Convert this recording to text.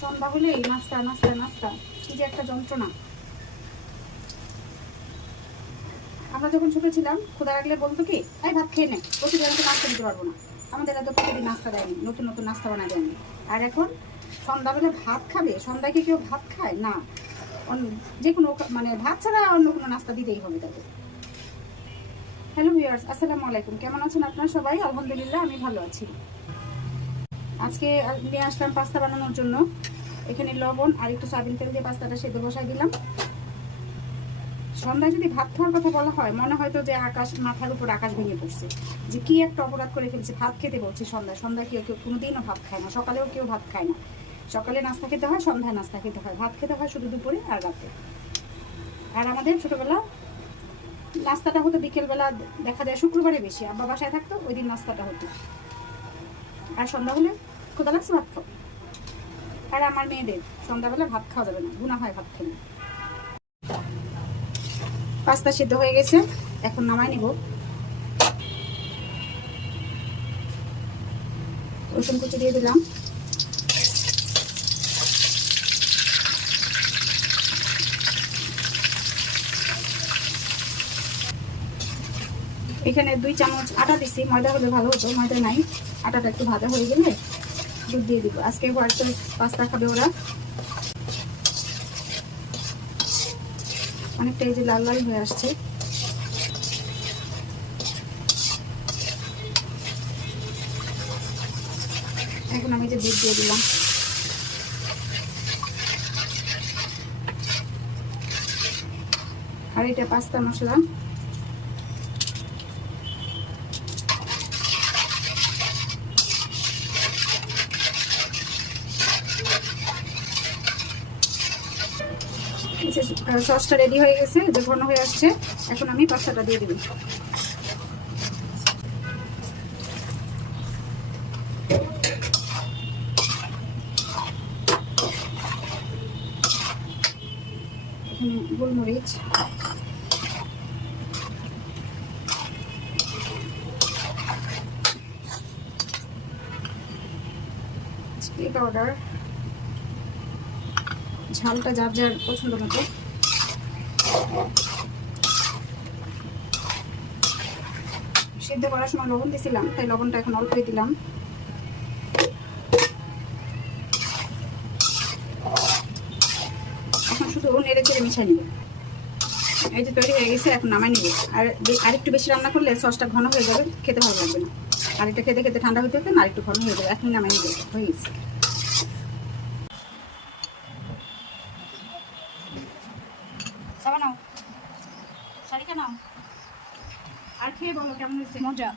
সন্ধ্যা হলেই নাস্তা নাস্তা নাস্তা, কি যে একটা যন্ত্রণা। আমরা যখন ছোট ছিলাম ক্ষুধা লাগলে বলতো কি, এই ভাত খেয়ে নে, প্রতিদিন তো নাস্তা দিতে পারবো না। আমাদের এত প্রতিদিন নাস্তা দেয়নি, নতুন নতুন নাস্তা বানায় দেয়নি। আর এখন সন্ধ্যাবেলা ভাত খাবে, সন্ধ্যায় কি কেউ ভাত খায় না? যে কোনো মানে ভাত ছাড়া অন্য কোনো নাস্তা দিতেই হবে তাদের। হ্যালো ভিউয়ার্স, আসসালামু আলাইকুম। কেমন আছেন আপনারা সবাই? আলহামদুলিল্লাহ আমি ভালো আছি। আজকে নিয়ে আসলাম পাস্তা বানানোর জন্য। এখানে লবণ আর একটু সয়াবিন তেল দিয়ে পাস্তাটা সেদ্ধ বসাই দিলাম। সন্ধ্যায় যদি ভাত খাওয়ার কথা বলা হয়, মনে হয়তো যে আকাশ, মাথার উপর আকাশ ভেঙে পড়ছে, যে কি একটা অপরাধ করে ফেলছে, ভাত খেতে বলছে সন্ধ্যায়। সন্ধ্যায় কেউ কেউ কোনোদিনও ভাত খায় না, সকালেও কেউ ভাত খায় না। সকালে নাস্তা খেতে হয়, সন্ধ্যায় নাস্তা খেতে হয়, ভাত খেতে হয় শুধু দুপুরে আর রাতে। আর আমাদের ছোটবেলা নাস্তাটা হতো বিকেলবেলা, দেখা যায় শুক্রবারে বেশি, আব্বা বাসায় থাকতো ওই দিন নাস্তাটা হতো। আর সন্ধ্যা হলে ক্ষুধা লাগছে ভাত খাও। আর আমার মেয়েদের সন্ধ্যাবেলা ভাত খাওয়া যাবে না, গুনাহ হয় ভাত খেলে। পাস্তা সিদ্ধ হয়ে গেছে, এখন নামাই নিব। রসুন কুচি দিয়ে দিলাম। এখানে 2 চামচ আটা দিছি, ময়দা হলে ভালো হতো, ময়দা নাই। আটাটা একটু ভাজা হয়ে গেলে দুধ দিয়ে দিব। আজকে হোয়াইট সস পাস্তা খাবে ওরা। অনেকটা এই যে লাল লাল হয়ে আসছে। এখন আমি যে দুধ দিয়ে দিলাম। আর এটা পাস্তা মশলা। সসটা রেডি হয়ে গেছে, যে ঘন হয়ে আসছে। এখন আমি পাস্তাটা দিয়ে দিব। এখানে গোলমরিচ, চিলি পাউডার, ঝালটা যার যার পছন্দ মতো। সিদ্ধ করার সময় লবণ দিয়েছিলাম, তাই লবণটা এখন অল্পই দিলাম। এখন শুধু নেড়ে চেড়ে মিশাই নিব। এই যে তৈরি হয়ে গেছে, এখন নামাই নিব। আর একটু বেশি রান্না করলে সসটা ঘন হয়ে যাবে, খেতে ভালো লাগবে না। আর এটা খেতে খেতে ঠান্ডা হতে হতে না একটু ঘন হয়ে যাবে। এখন নামাই নিব, হয়ে গেছে। নাও, শাড়িটা নাও, আর খেয়ে বলো কেমন হয়েছে। মজা।